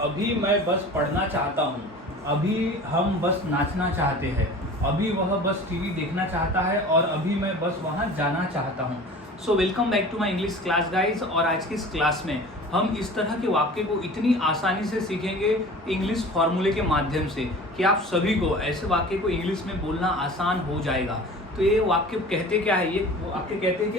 अभी मैं बस पढ़ना चाहता हूँ, अभी हम बस नाचना चाहते हैं, अभी वह बस टीवी देखना चाहता है और अभी मैं बस वहाँ जाना चाहता हूँ। So welcome back to my English class guys. और आज की इस क्लास में हम इस तरह के वाक्य को इतनी आसानी से सीखेंगे इंग्लिश फार्मूले के माध्यम से कि आप सभी को ऐसे वाक्य को इंग्लिश में बोलना आसान हो जाएगा। तो ये वाक्य कहते क्या है? ये वाक्य कहते हैं कि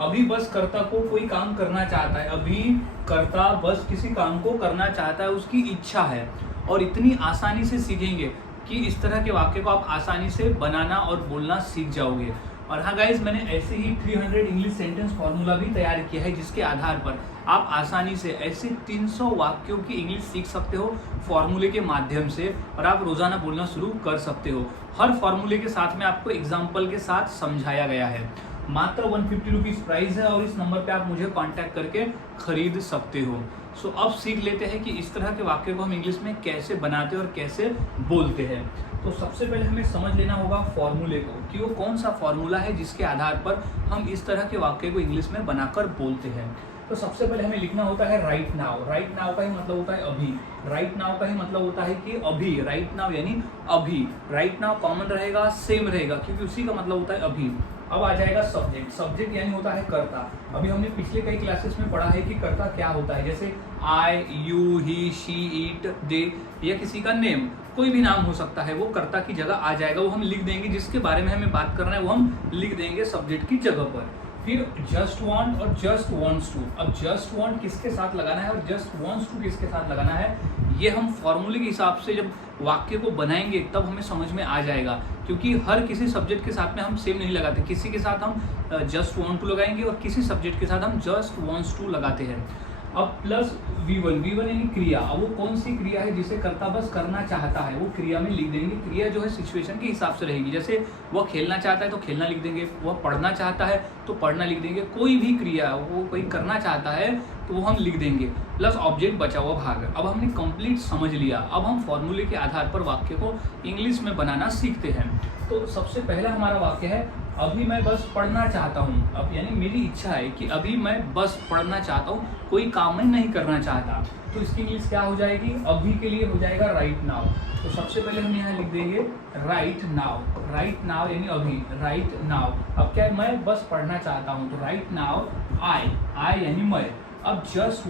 अभी बस कर्ता को कोई काम करना चाहता है, अभी कर्ता बस किसी काम को करना चाहता है, उसकी इच्छा है। और इतनी आसानी से सीखेंगे कि इस तरह के वाक्य को आप आसानी से बनाना और बोलना सीख जाओगे। और हाँ गाइज, मैंने ऐसे ही 300 इंग्लिश सेंटेंस फार्मूला भी तैयार किया है, जिसके आधार पर आप आसानी से ऐसे 300 वाक्यों की इंग्लिश सीख सकते हो फार्मूले के माध्यम से, और आप रोजाना बोलना शुरू कर सकते हो। हर फार्मूले के साथ में आपको एग्जाम्पल के साथ समझाया गया है। मात्र 150 रुपीज़ प्राइस है और इस नंबर पे आप मुझे कांटेक्ट करके खरीद सकते हो। सो अब सीख लेते हैं कि इस तरह के वाक्य को हम इंग्लिश में कैसे बनाते हैं और कैसे बोलते हैं। तो सबसे पहले हमें समझ लेना होगा फॉर्मूले को, कि वो कौन सा फॉर्मूला है जिसके आधार पर हम इस तरह के वाक्य को इंग्लिश में बनाकर बोलते हैं। तो सबसे पहले हमें लिखना होता है राइट नाउ। राइट नाउ का ही मतलब होता है अभी। राइट नाउ का ही मतलब होता है कि अभी। राइट नाउ यानी अभी। राइट नाउ कॉमन रहेगा, सेम रहेगा, क्योंकि उसी का मतलब होता है अभी। अब आ जाएगा सब्जेक्ट। सब्जेक्ट यानी होता है कर्ता। अभी हमने पिछले कई क्लासेस में पढ़ा है कि कर्ता क्या होता है, जैसे आई, यू, ही, शी, इट, दे, या किसी का नेम, कोई भी नाम हो सकता है, वो कर्ता की जगह आ जाएगा। वो हम लिख देंगे, जिसके बारे में हमें बात करना है वो हम लिख देंगे सब्जेक्ट की जगह पर। फिर जस्ट वांट और जस्ट वांट्स टू। अब जस्ट वांट किसके साथ लगाना है और जस्ट वांट्स टू किसके साथ लगाना है, ये हम फॉर्मूले के हिसाब से जब वाक्य को बनाएंगे तब हमें समझ में आ जाएगा। क्योंकि हर किसी सब्जेक्ट के साथ में हम सेम नहीं लगाते। किसी के साथ हम जस्ट वांट टू लगाएंगे और किसी सब्जेक्ट के साथ हम जस्ट वांट्स टू लगाते हैं। अब प्लस V1 यानी क्रिया। अब वो कौन सी क्रिया है जिसे कर्ता बस करना चाहता है, वो क्रिया में लिख देंगे। क्रिया जो है सिचुएशन के हिसाब से रहेगी, जैसे वह खेलना चाहता है तो खेलना लिख देंगे, वह पढ़ना चाहता है तो पढ़ना लिख देंगे। कोई भी क्रिया वो कोई करना चाहता है तो वो हम लिख देंगे, प्लस ऑब्जेक्ट बचा हुआ भाग। अब हमने कंप्लीट समझ लिया। अब हम फॉर्मूले के आधार पर वाक्य को इंग्लिश में बनाना सीखते हैं। तो सबसे पहला हमारा वाक्य है अभी मैं बस पढ़ना चाहता हूँ। अब यानी मेरी इच्छा है कि अभी मैं बस पढ़ना चाहता हूँ, कोई काम मैं नहीं करना चाहता। तो इसकी इंग्लिश क्या हो जाएगी? अभी के लिए हो जाएगा राइट नाउ। तो सबसे पहले हम यहाँ लिख देंगे राइट नाउ। राइट नाउ यानी अभी, राइट नाउ। अब क्या है? मैं बस पढ़ना चाहता हूँ, तो राइट नाउ आई यानी मैं। अब जस्ट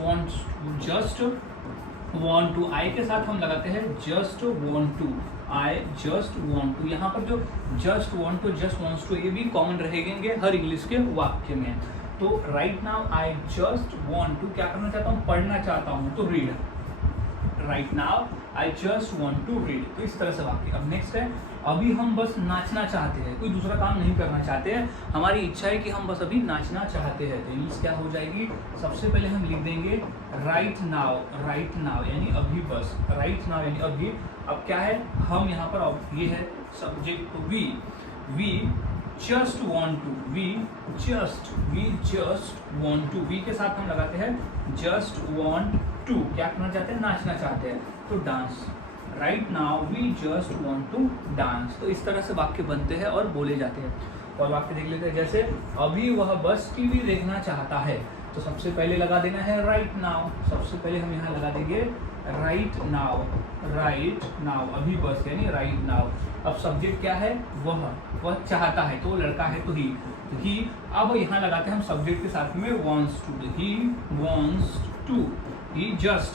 वांट टू, आई के साथ हम लगाते हैं just want to. I just want to. यहाँ पर जो just want to, just wants to, ये भी कॉमन रहेंगे हर इंग्लिश के वाक्य में। तो right now I just want to, क्या करना चाहता हूँ? पढ़ना चाहता हूँ, तो read. Right now I just want to read. तो इस तरह से वाक्य। अब नेक्स्ट है अभी हम बस नाचना चाहते हैं, कोई दूसरा काम नहीं करना चाहते हैं, हमारी इच्छा है कि हम बस अभी नाचना चाहते हैं। तो इंग्लिश क्या हो जाएगी? सबसे पहले हम लिख देंगे राइट नाउ। राइट नाउ यानी अभी बस। राइट नाउ यानी अभी। अब क्या है? हम यहाँ पर, अब ये है subject we just want to. We just want to. We के साथ हम लगाते हैं जस्ट वांट टू। क्या करना चाहते हैं? नाचना चाहते हैं, तो dance. Right now we just want to dance. तो इस तरह से वाक्य बनते हैं और बोले जाते हैं। और वाक्य देख लेते हैं, जैसे अभी वह बस टीवी देखना चाहता है। तो सबसे पहले लगा देना है राइट नाउ। सबसे पहले हम यहाँ लगा देंगे राइट नाउ। राइट नाउ अभी बस यानी राइट नाउ। अब सब्जेक्ट क्या है? वह चाहता है, तो लड़का है तो ही। अब यहाँ लगाते हैं हम सब्जेक्ट के साथ में wants to. He wants to. He just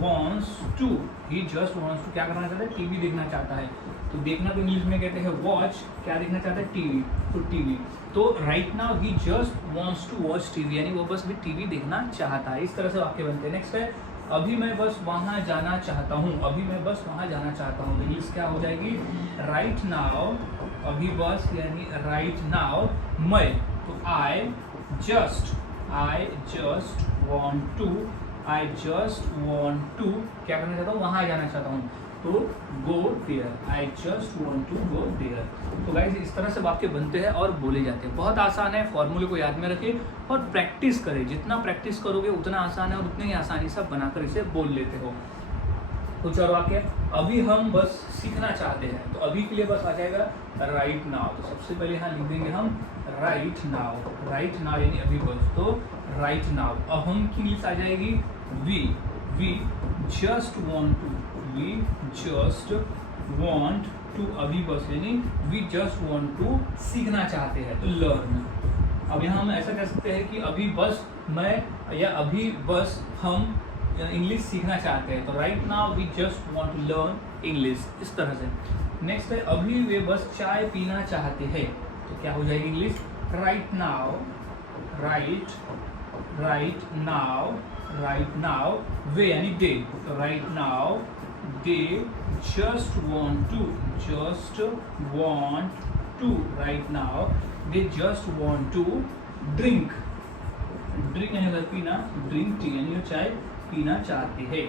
wants to. He just wants to क्या करना चाहता है? टीवी देखना चाहता है। तो देखना तो इंग्लिश में कहते हैं वॉच। क्या देखना चाहता है? टीवी, तो टीवी। तो right now he just wants to watch TV, यानी वो बस भी टीवी देखना चाहता है। इस तरह से वाक्य बनते हैं। नेक्स्ट है अभी मैं बस वहाँ जाना चाहता हूँ। अभी मैं बस वहाँ जाना चाहता हूँ, तो इंग्लिश क्या हो जाएगी? राइट नाउ अभी बस यानी राइट नाउ मैं। तो आई जस्ट वांट टू क्या करना चाहता हूँ? वहाँ जाना चाहता हूँ, तो go there. I just want to go there. तो गाइस इस तरह से वाक्य बनते हैं और बोले जाते हैं। बहुत आसान है, फॉर्मूले को याद में रखें और प्रैक्टिस करें। जितना प्रैक्टिस करोगे उतना आसान है और उतनी ही आसानी से बनाकर इसे बोल लेते हो। कुछ और वाक्य, अभी हम बस सीखना चाहते हैं। तो अभी के लिए बस आ जाएगा राइट नाउ। तो सबसे पहले यहाँ लिख देंगे हम राइट नाउ। राइट नाउ यानी अभी बस। तो राइट नाउ। अब हम की इंग्लिश आ जाएगी we just want to, we just want to, अभी बस यानी वी जस्ट वॉन्ट टू सीखना चाहते हैं, तो लर्न। अब यहाँ हम ऐसा कह सकते हैं कि अभी बस मैं या अभी बस हम इंग्लिश सीखना चाहते हैं, तो right now we just want to learn English, इस तरह से। नेक्स्ट है अभी वे बस चाय पीना चाहते हैं, तो क्या हो जाएगी English, right now, right now वे यानी दे, तो right now they just want to, right now they just want to drink यानी अगर पीना, ड्रिंक टी यानी चाय पीना चाहते हैं,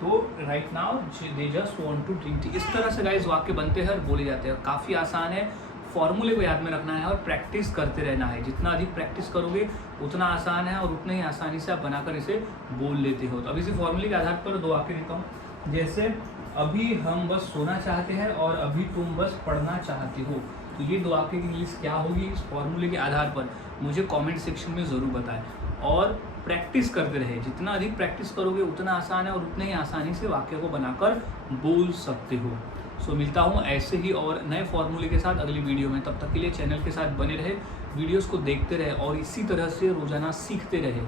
तो right now they just want to drink tea. इस तरह से गाइस वाक्य बनते हैं और बोले जाते हैं। काफ़ी आसान है, फॉर्मूले को याद में रखना है और प्रैक्टिस करते रहना है। जितना अधिक प्रैक्टिस करोगे उतना आसान है और उतना ही आसानी से आप बनाकर इसे बोल लेते हो। तो अब इसी फॉर्मूले के आधार पर 2 वाक्य देता हूँ। जैसे अभी हम बस सोना चाहते हैं और अभी तुम बस पढ़ना चाहते हो, तो ये 2 वाक्य की इंग्लिश क्या होगी इस फॉर्मूले के आधार पर मुझे कमेंट सेक्शन में ज़रूर बताएं। और प्रैक्टिस करते रहे, जितना अधिक प्रैक्टिस करोगे उतना आसान है और उतने ही आसानी से वाक्य को बनाकर बोल सकते हो। सो मिलता हूँ ऐसे ही और नए फॉर्मूले के साथ अगली वीडियो में। तब तक के लिए चैनल के साथ बने रहे, वीडियोस को देखते रहे और इसी तरह से रोजाना सीखते रहे।